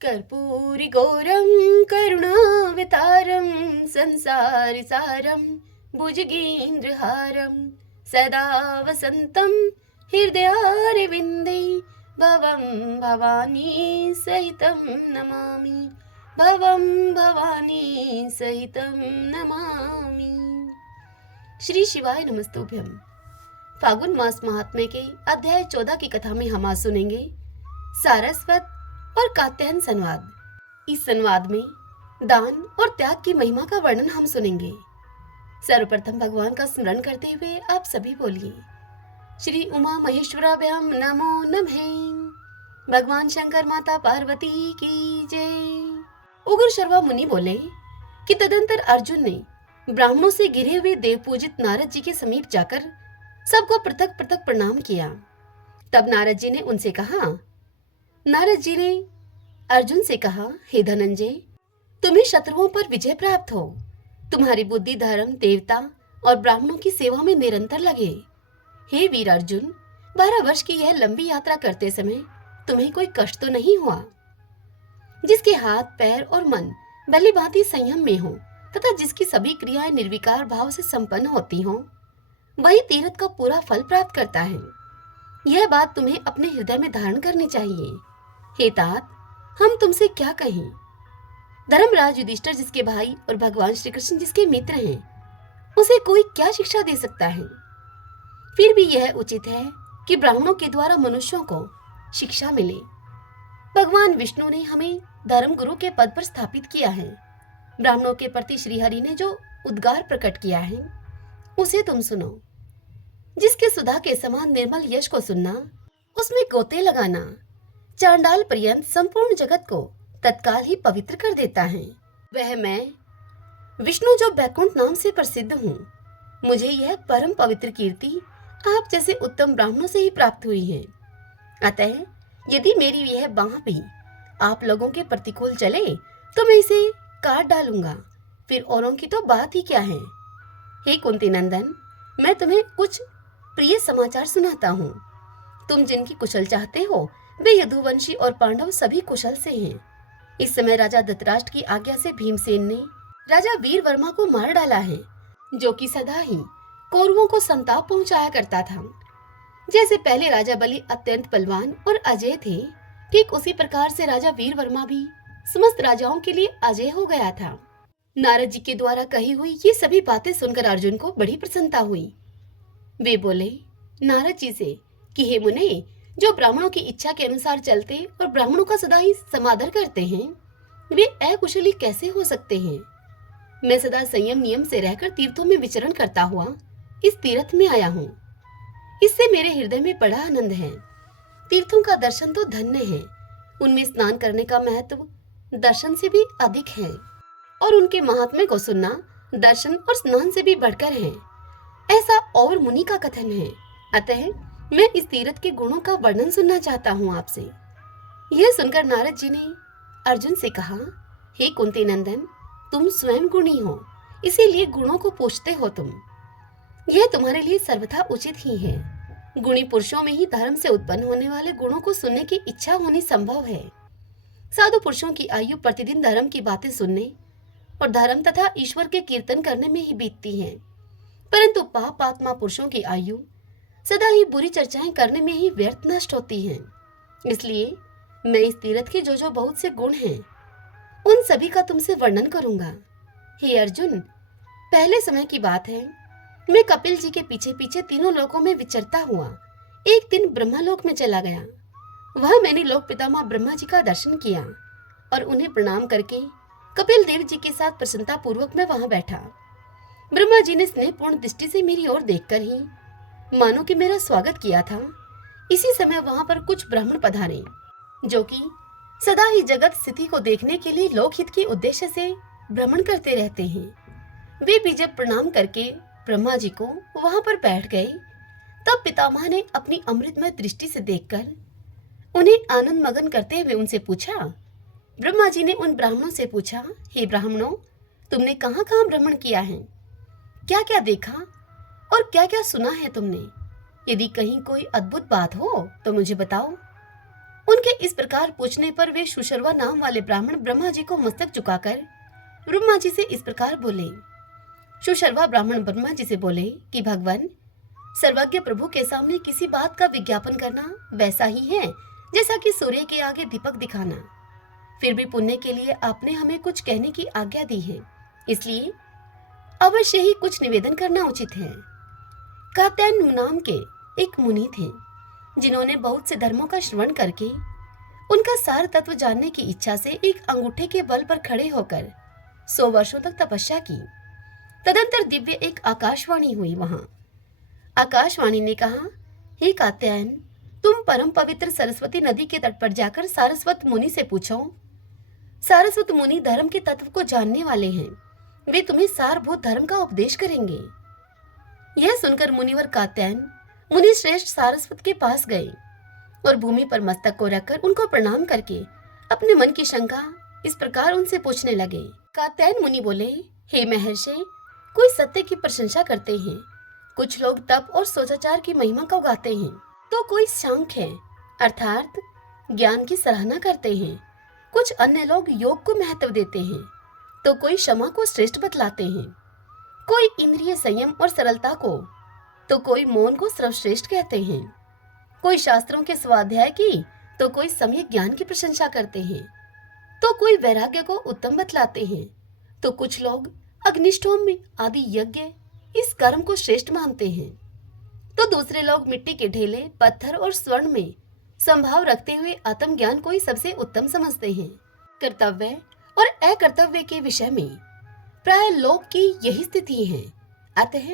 कर्पूरिगौरं करुणावतारं संसारसारं भुजगेन्द्रहारं सदा वसन्तं हृदयारविन्दे भवं भवानी सहितं नमामि। भवं भवानी सहितं नमामि। श्री शिवाय नमस्तुभ्यं। फागुन मास महात्म्य के अध्याय 14 की कथा में हम आज सुनेंगे सारस्वत और कात्यायन संवाद। इस संवाद में दान और त्याग की महिमा का वर्णन हम सुनेंगे। सर्वप्रथम भगवान का स्मरण करते हुए आप सभी बोलिए, श्री उमा महेश्वराभ्याम नमो नमः। भगवान शंकर माता पार्वती की जय। उग्र शर्वा मुनि बोले कि तदंतर अर्जुन ने ब्राह्मणों से घिरे हुए देव पूजित नारद जी के समीप जाकर सबको पृथक पृथक प्रणाम किया। तब नारद जी ने अर्जुन से कहा, हे धनंजय, तुम्हें शत्रुओं पर विजय प्राप्त हो। तुम्हारी बुद्धि धर्म, देवता और ब्राह्मणों की सेवा में निरंतर लगे। हे वीर अर्जुन, 12 वर्ष की यह लंबी यात्रा करते समय तुम्हें कोई कष्ट तो नहीं हुआ? जिसके हाथ, पैर और मन भली भांति संयम में हो तथा जिसकी सभी क्रियाएं निर्विकार भाव से संपन्न होती हों, वही तीर्थ का पूरा फल प्राप्त करता है। यह बात तुम्हें अपने हृदय में धारण करनी चाहिए। हे तात, हम तुमसे क्या कहें? धर्मराज युधिष्ठिर जिसके भाई और भगवान श्री कृष्ण जिसके मित्र हैं, उसे कोई क्या शिक्षा दे सकता है? फिर भी यह उचित है कि ब्राह्मणों के द्वारा मनुष्यों को शिक्षा मिले। भगवान विष्णु ने हमें धर्म गुरु के पद पर स्थापित किया है। ब्राह्मणों के प्रति श्रीहरि ने जो उद्गार प्रकट किया है, उसे तुम सुनो। जिसके सुधा के समान निर्मल यश को सुनना, उसमें गोते लगाना चांडाल पर्यंत संपूर्ण जगत को तत्काल ही पवित्र कर देता है। वह मैं विष्णु जो बैकुंठ नाम से प्रसिद्ध हूँ। मुझे यह परम पवित्र कीर्ति आप जैसे उत्तम ब्राह्मणों से ही प्राप्त हुई है। अतः यदि मेरी यह बांह भी आप लोगों के प्रतिकूल चले तो मैं इसे काट डालूंगा। फिर औरों की तो बात ही क्या है। हे कुंती नंदन, मैं तुम्हें कुछ प्रिय समाचार सुनाता हूँ। तुम जिनकी कुशल चाहते हो वे यदुवंशी और पांडव सभी कुशल से हैं। इस समय राजा धृतराष्ट्र की आज्ञा से भीमसेन ने राजा वीर वर्मा को मार डाला है, जो कि सदा ही कौरवों को संताप पहुंचाया करता था। जैसे पहले राजा बलि अत्यंत बलवान और अजय थे, ठीक उसी प्रकार से राजा वीर वर्मा भी समस्त राजाओं के लिए अजय हो गया था। नारद जी के द्वारा कही हुई ये सभी बातें सुनकर अर्जुन को बड़ी प्रसन्नता हुई। वे बोले नारद जी से कि हे मुने, जो ब्राह्मणों की इच्छा के अनुसार चलते और ब्राह्मणों का सदा ही समादर करते हैं, वे अकुशली कैसे हो सकते हैं? मैं सदा संयम नियम से रहकर तीर्थों में विचरण करता हुआ इस तीर्थ में आया हूँ। इससे मेरे हृदय में बड़ा आनंद है। तीर्थों का दर्शन तो धन्य है। उनमें स्नान करने का महत्व दर्शन से भी अधिक है और उनके महात्म्य को सुनना दर्शन और स्नान से भी बढ़कर है, ऐसा और मुनि का कथन है। अतः मैं इस तीर्थ के गुणों का वर्णन सुनना चाहता हूँ आपसे। यह सुनकर नारद जी ने अर्जुन से कहा, हे कुंती नंदन, तुम स्वयं गुणी हो, इसीलिए गुणों को पूछते हो तुम। यह तुम्हारे लिए सर्वथा उचित ही है। गुणी पुरुषों में ही धर्म से उत्पन्न होने वाले गुणों को सुनने की इच्छा होनी संभव है। साधु पुरुषों की आयु प्रतिदिन धर्म की बातें सुनने और धर्म तथा ईश्वर के कीर्तन करने में ही बीतती है, परंतु पाप आत्मा पुरुषों की आयु सदा ही बुरी चर्चाएं करने में ही व्यर्थ नष्ट होती हैं। इसलिए मैं इस तीर्थ के जो जो बहुत से गुण हैं, उन सभी का तुमसे वर्णन करूंगा। हे अर्जुन, पहले समय की बात है, मैं कपिल जी के पीछे पीछे तीनों लोकों में विचरता हुआ एक दिन ब्रह्मलोक में चला गया। वहां मैंने लोक पितामह ब्रह्मा जी का दर्शन किया और उन्हें प्रणाम करके कपिल देव जी के साथ प्रसन्नता पूर्वक मैं वहां बैठा। ब्रह्मा जी ने स्नेहपूर्ण दृष्टि से मेरी ओर देखकर ही मानो कि मेरा स्वागत किया था। इसी समय वहां पर कुछ ब्राह्मण पधारे, जो कि सदा ही जगत स्थिति को देखने के लिए लोकहित के उद्देश्य से भ्रमण करते रहते हैं। वे भी जब प्रणाम करके ब्रह्मा जी को वहां पर बैठ गए, तब पितामह ने अपनी अमृतमय दृष्टि से देखकर उन्हें आनंद मगन करते हुए उनसे पूछा। ब्रह्मा जी ने उन ब्राह्मणों से पूछा, हे ब्राह्मणों, तुमने कहाँ कहाँ भ्रमण किया है? क्या क्या देखा और क्या क्या सुना है तुमने? यदि कहीं कोई अद्भुत बात हो तो मुझे बताओ। उनके इस प्रकार पूछने पर वे सुशर्वा नाम वाले ब्राह्मण ब्रह्मा जी को मस्तक झुकाकर ब्रह्मा जी से इस प्रकार बोले। सुशर्वा ब्राह्मण ब्रह्मा जी से बोले कि भगवान, सर्वज्ञ प्रभु के सामने किसी बात का विज्ञापन करना वैसा ही है जैसा कि सूर्य के आगे दीपक दिखाना। फिर भी पुण्य के लिए आपने हमें कुछ कहने की आज्ञा दी है, इसलिए अवश्य ही कुछ निवेदन करना उचित है। कात्यायन नाम के एक मुनि थे जिन्होंने बहुत से धर्मों का श्रवण करके उनका सार तत्व जानने की इच्छा से एक अंगूठे के बल पर खड़े होकर 100 वर्षों तक तपस्या की। तदंतर दिव्य एक आकाशवाणी हुई। वहां आकाशवाणी ने कहा, हे कात्यायन, तुम परम पवित्र सरस्वती नदी के तट पर जाकर सारस्वत मुनि से पूछो। सारस्वत मुनि धर्म के तत्व को जानने वाले हैं, वे तुम्हें सारभूत धर्म का उपदेश करेंगे। यह सुनकर मुनिवर कात्यायन मुनि श्रेष्ठ सारस्वत के पास गए और भूमि पर मस्तक को रखकर उनको प्रणाम करके अपने मन की शंका इस प्रकार उनसे पूछने लगे। कात्यायन मुनि बोले, हे महर्षि, कोई सत्य की प्रशंसा करते हैं, कुछ लोग तप और सोचाचार की महिमा को गाते हैं, तो कोई सांख्य अर्थात ज्ञान की सराहना करते हैं, कुछ अन्य लोग योग को महत्व देते हैं, तो कोई क्षमा को श्रेष्ठ बतलाते हैं, कोई इंद्रिय संयम और सरलता को, तो कोई मौन को सर्वश्रेष्ठ कहते हैं, कोई शास्त्रों के स्वाध्याय की, तो कोई सम्यक ज्ञान की प्रशंसा करते हैं, तो कोई वैराग्य को उत्तम बतलाते हैं, तो कुछ लोग अग्निष्टोम आदि यज्ञ इस कर्म को श्रेष्ठ मानते हैं, तो दूसरे लोग मिट्टी के ढेले, पत्थर और स्वर्ण में संभाव रखते हुए आत्मज्ञान को ही सबसे उत्तम समझते हैं। कर्तव्य और अकर्तव्य के विषय में प्राय लोक की यही स्थिति है। अतः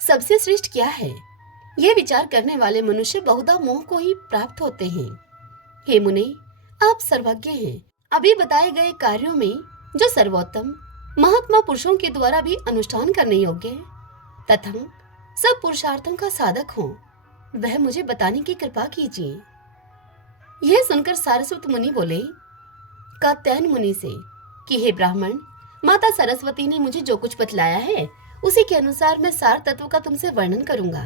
सबसे श्रेष्ठ क्या है, यह विचार करने वाले मनुष्य बहुधा मोह को ही प्राप्त होते हैं। हे मुने, आप सर्वज्ञ हैं। अभी बताए गए कार्यों में जो सर्वोत्तम महात्मा पुरुषों के द्वारा भी अनुष्ठान करने योग्य तथा सब पुरुषार्थों का साधक हो, वह मुझे बताने की कृपा कीजिए। यह सुनकर सारस्वत मुनि बोले कात्यायन मुनि से कि हे ब्राह्मण, माता सरस्वती ने मुझे जो कुछ बतलाया है उसी के अनुसार मैं सार तत्व का तुमसे वर्णन करूंगा।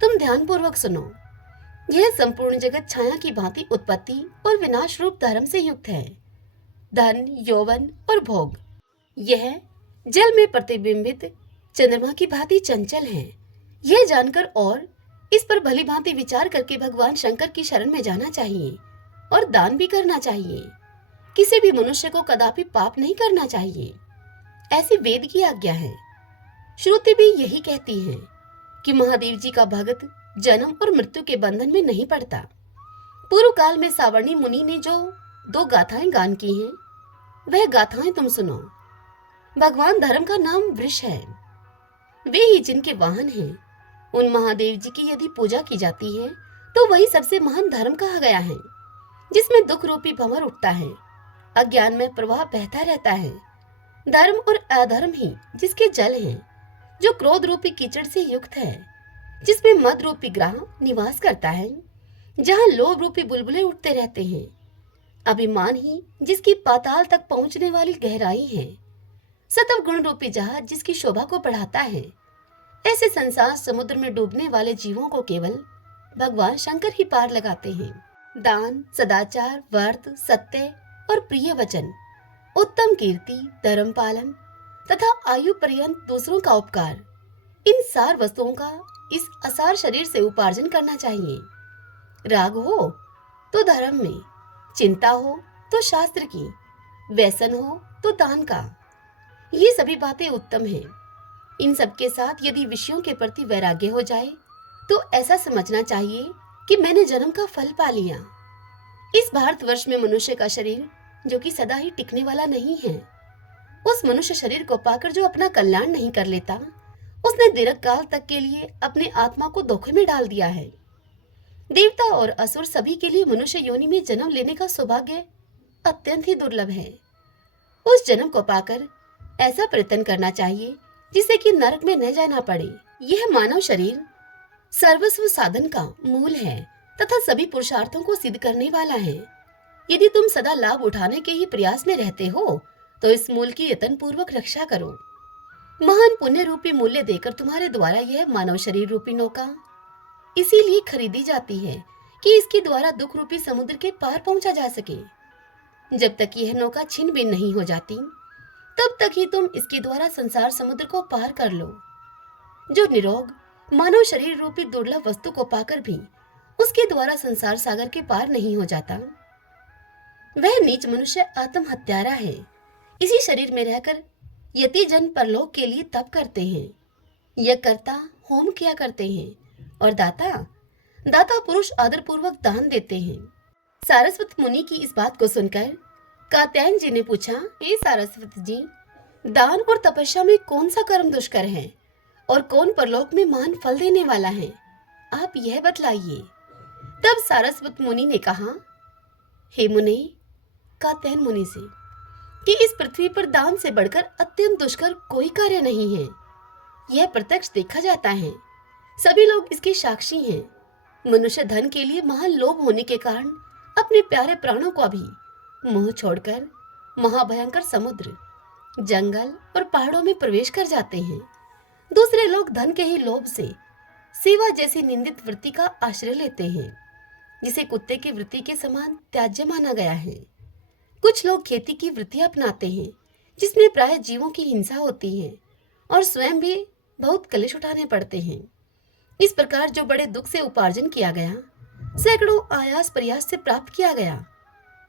तुम ध्यान पूर्वक सुनो। यह संपूर्ण जगत छाया की भांति उत्पत्ति और विनाश रूप धर्म से युक्त है। धन, यौवन और भोग यह जल में प्रतिबिंबित चंद्रमा की भांति चंचल है। यह जानकर और इस पर भली भांति विचार करके भगवान शंकर की शरण में जाना चाहिए और दान भी करना चाहिए। किसी भी मनुष्य को कदापि पाप नहीं करना चाहिए, ऐसी वेद की आज्ञा है। श्रुति भी यही कहती है कि महादेव जी का भगत जन्म और मृत्यु के बंधन में नहीं पड़ता। पूर्व काल में सावर्णी मुनि ने जो 2 गाथाएं गान की हैं, वह गाथाएं तुम सुनो। भगवान धर्म का नाम वृष है, वे ही जिनके वाहन हैं। उन महादेव जी की यदि पूजा की जाती है तो वही सबसे महान धर्म कहा गया है, जिसमें दुख रूपी भंवर उठता है, अज्ञान में प्रवाह बहता रहता है। धर्म और अधर्म ही जिसके जल हैं, जो क्रोध रूपी कीचड़ से युक्त है, जिसमें मद रूपी ग्राह निवास करता है, जहां लोभ रूपी बुलबुले उठते रहते हैं। अभिमान ही जिसकी पाताल तक पहुंचने वाली गहराई है, सत्व गुण रूपी जहाज जिसकी शोभा को बढ़ाता है। ऐसे संसार समुद्र में डूबने वाले जीवों को केवल भगवान शंकर ही पार लगाते हैं। दान, सदाचार, व्रत, सत्य और प्रिय वचन, उत्तम कीर्ति, धर्म पालन तथा आयु पर्यंत दूसरों का उपकार, इन सार वस्तुओं का इस असार शरीर से उपार्जन करना चाहिए। राग हो तो धर्म में, चिंता हो तो शास्त्र की, व्यसन हो तो दान का। ये सभी बातें उत्तम हैं। इन सब के साथ यदि विषयों के प्रति वैराग्य हो जाए तो ऐसा समझना चाहिए कि मैंने जन्म का फल पा लिया। इस भारतवर्ष में मनुष्य का शरीर जो कि सदा ही टिकने वाला नहीं है, उस मनुष्य शरीर को पाकर जो अपना कल्याण नहीं कर लेता, उसने दीर्घ काल तक के लिए अपने आत्मा को धोखे में डाल दिया है। देवता और असुर सभी के लिए मनुष्य योनि में जन्म लेने का सौभाग्य अत्यंत ही दुर्लभ है। उस जन्म को पाकर ऐसा प्रयत्न करना चाहिए जिससे कि नरक में न जाना पड़े। यह मानव शरीर सर्वस्व साधन का मूल है तथा सभी पुरुषार्थों को सिद्ध करने वाला है। यदि तुम सदा लाभ उठाने के ही प्रयास में रहते हो तो इस मूल की यत्न पूर्वक रक्षा करो। महान पुण्य रूपी मूल्य देकर तुम्हारे द्वारा यह मानव शरीर रूपी नौका इसीलिए खरीदी जाती है कि इसके द्वारा दुख रूपी समुद्र के पार पहुंचा जा सके। जब तक यह नौका छिन्न भिन्न नहीं हो जाती, तब तक ही तुम इसके द्वारा संसार समुद्र को पार कर लो। जो निरोग मानव शरीर रूपी दुर्लभ वस्तु को पाकर भी उसके द्वारा संसार सागर के पार नहीं हो जाता, वह नीच मनुष्य आत्म हत्यारा है। इसी शरीर में रहकर यति जन परलोक के लिए तप करते हैं, यज्ञ करता होम किया करते हैं और दाता पुरुष आदर पूर्वक दान देते हैं। सारस्वत मुनि की इस बात को सुनकर कात्यायन जी ने पूछा, हे सारस्वत जी, दान और तपस्या में कौन सा कर्म दुष्कर है और कौन परलोक में महान फल देने वाला है, आप यह बतलाइए। तब सारस्वत मुनि ने कहा, हे मुने, कात्यायन मुनि से, कि इस पृथ्वी पर दान से बढ़कर अत्यंत दुष्कर कोई कार्य नहीं है। यह प्रत्यक्ष देखा जाता है, सभी लोग इसके साक्षी हैं। मनुष्य धन के लिए महान लोभ होने के कारण अपने प्यारे प्राणों को भी मोह छोड़कर महाभयंकर समुद्र, जंगल और पहाड़ों में प्रवेश कर जाते हैं। दूसरे लोग धन के ही लोभ से सेवा जैसी निंदित वृत्ति का आश्रय लेते हैं, जिसे कुत्ते की वृत्ति के समान त्याज्य माना गया है। कुछ लोग खेती की वृत्ति अपनाते हैं, जिसमें प्राय जीवों की हिंसा होती है और स्वयं भी बहुत कलेश उठाने पड़ते हैं। इस प्रकार जो बड़े दुख से उपार्जन किया गया, सैकड़ों आयास प्रयास से प्राप्त किया गया,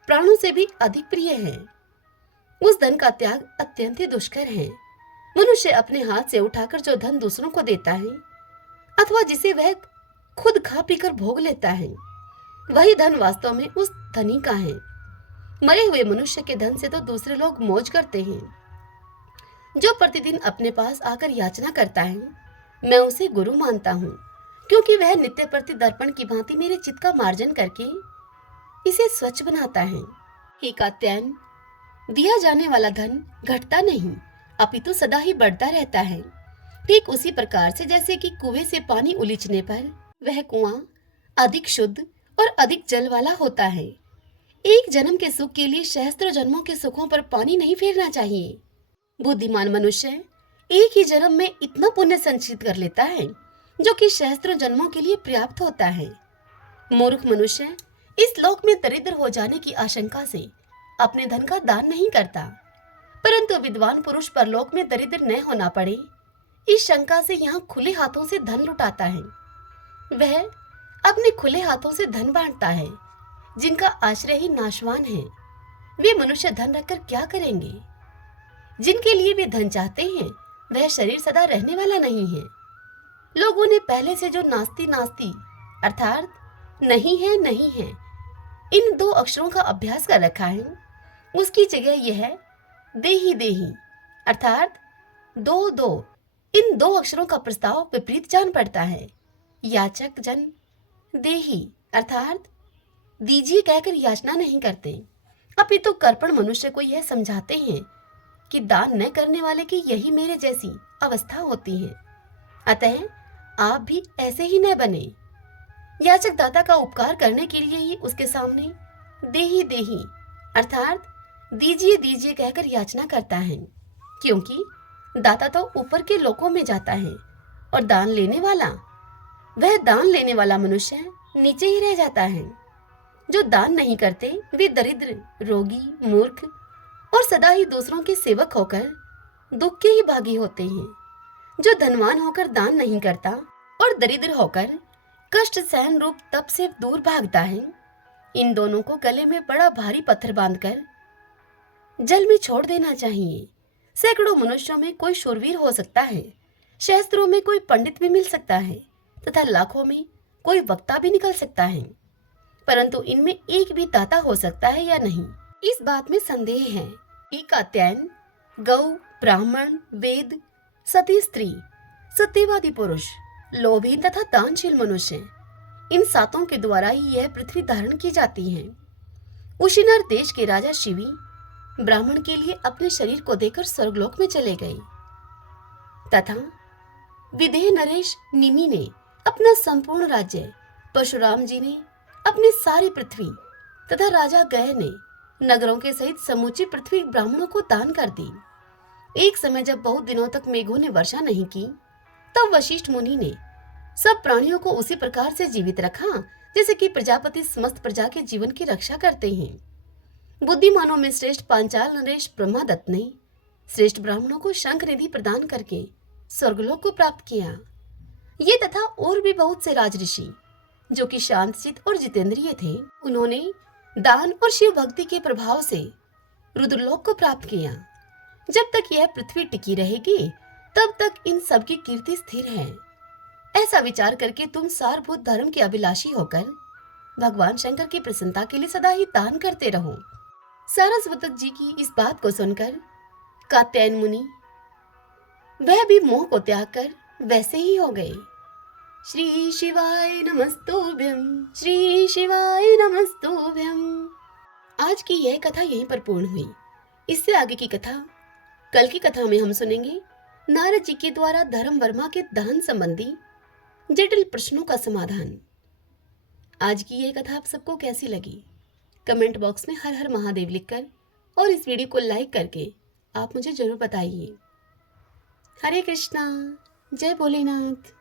प्राणों से भी अधिक प्रिय है। उस धन का त्याग अत्यंत ही दुष्कर है। मनुष्य अपने हाथ से उठाकर जो धन दूसरों को देता है अथवा जिसे वह खुद खा पीकर भोग लेता है, वही धन वास्तव में उस धनी का है। मरे हुए मनुष्य के धन से तो दूसरे लोग मौज करते हैं। जो प्रतिदिन अपने पास आकर याचना करता है, मैं उसे गुरु मानता हूँ, क्योंकि वह नित्य प्रति दर्पण की भांति मेरे चित्त का मार्जन करके इसे स्वच्छ बनाता है। हे कात्यायन, दिया जाने वाला धन घटता नहीं, अपितु सदा ही बढ़ता रहता है। ठीक उसी प्रकार से जैसे कि कुएं से पानी उलीचने पर वह कुआं अधिक शुद्ध और अधिक जल वाला होता है। एक जन्म के सुख के लिए सहस्त्रों जन्मों के सुखों पर पानी नहीं फेरना चाहिए। बुद्धिमान मनुष्य एक ही जन्म में इतना पुण्य संचित कर लेता है जो कि सहस्त्रों जन्मों के लिए पर्याप्त होता है। मूर्ख मनुष्य इस लोक में दरिद्र हो जाने की आशंका से अपने धन का दान नहीं करता, परंतु विद्वान पुरुष परलोक में दरिद्र न होना पड़े, इस शंका से यहाँ खुले हाथों से धन लुटाता है। वह अपने खुले हाथों से धन बांटता है। जिनका आश्रय ही नाशवान है, वे मनुष्य धन रखकर क्या करेंगे? जिनके लिए वे धन चाहते हैं, वह शरीर सदा रहने वाला नहीं है। लोगों ने पहले से जो नास्ति नास्ति अर्थात नहीं है इन दो अक्षरों का अभ्यास कर रखा है, उसकी जगह यह देही देही अर्थात दो दो इन दो अक्षरों का प्रस्ताव विपरीत जान पड़ता है। याचक जन देही अर्थात दीजिए कहकर याचना नहीं करते, अपितु कर्पण मनुष्य को यह समझाते हैं कि दान न करने वाले की यही मेरे जैसी अवस्था होती है, अतः आप भी ऐसे ही न बने। याचक दाता का उपकार करने के लिए ही उसके सामने देही देही अर्थात दीजिए दीजिए कहकर याचना करता है, क्योंकि दाता तो ऊपर के लोकों में जाता है और दान लेने वाला मनुष्य नीचे ही रह जाता है। जो दान नहीं करते वे दरिद्र, रोगी, मूर्ख और सदा ही दूसरों के सेवक होकर दुख के ही भागी होते हैं। जो धनवान होकर दान नहीं करता और दरिद्र होकर कष्ट सहन रूप तप से दूर भागता है, इन दोनों को गले में बड़ा भारी पत्थर बांधकर जल में छोड़ देना चाहिए। सैकड़ों मनुष्यों में कोई शूरवीर हो सकता है, शास्त्रों में कोई पंडित भी मिल सकता है तथा लाखों में कोई वक्ता भी निकल सकता है, परंतु इनमें एक भी दाता हो सकता है या नहीं, इस बात में संदेह है। कात्यायन, गौ, ब्राह्मण, वेद, सती स्त्री, सत्यवादी पुरुष, लोभी तथा दानशील मनुष्य, इन सातों के द्वारा ही यह पृथ्वी धारण की जाती है। उशिनर देश के राजा शिवी ब्राह्मण के लिए अपने शरीर को देकर स्वर्गलोक में चले गए तथा विदेह नरेश निमि ने अपना संपूर्ण राज्य, परशुराम जी ने अपनी सारी पृथ्वी तथा राजा गय ने नगरों के सहित समूची पृथ्वी ब्राह्मणों को दान कर दी। एक समय जब बहुत दिनों तक मेघों ने वर्षा नहीं की, तब वशिष्ठ मुनि ने सब प्राणियों को उसी प्रकार से जीवित रखा जैसे कि प्रजापति समस्त प्रजा के जीवन की रक्षा करते हैं। बुद्धिमानों में श्रेष्ठ पांचाल नरेश ब्रह्मदत्त ने श्रेष्ठ ब्राह्मणों को शंख निधि प्रदान करके स्वर्गलोक को प्राप्त किया। ये तथा और भी बहुत से राजऋषि जो कि शांतचित्त और जितेंद्रिय थे, उन्होंने दान और शिव भक्ति के प्रभाव से रुद्रलोक को प्राप्त किया। जब तक यह पृथ्वी टिकी रहेगी तब तक इन सब की कीर्ति स्थिर है। ऐसा विचार करके तुम सारभूत धर्म के अभिलाषी होकर भगवान शंकर की प्रसन्नता के लिए सदा ही दान करते रहो। सारस्वत जी की इस बात को सुनकर कात्यायन मुनि वह भी मोह को त्याग कर वैसे ही हो गए। श्री शिवाय नमस्तुभ्यं, श्री शिवाय नमस्तुभ्यं। आज की यह कथा यहीं पर पूर्ण हुई। इससे आगे की कथा कल की कथा में हम सुनेंगे। नारद जी के द्वारा धर्म वर्मा के दान संबंधी जटिल प्रश्नों का समाधान। आज की यह कथा आप सबको कैसी लगी? कमेंट बॉक्स में हर हर महादेव लिखकर और इस वीडियो को लाइक करके आप मुझे जरूर बताइए। हरे कृष्णा, जय भोलेनाथ।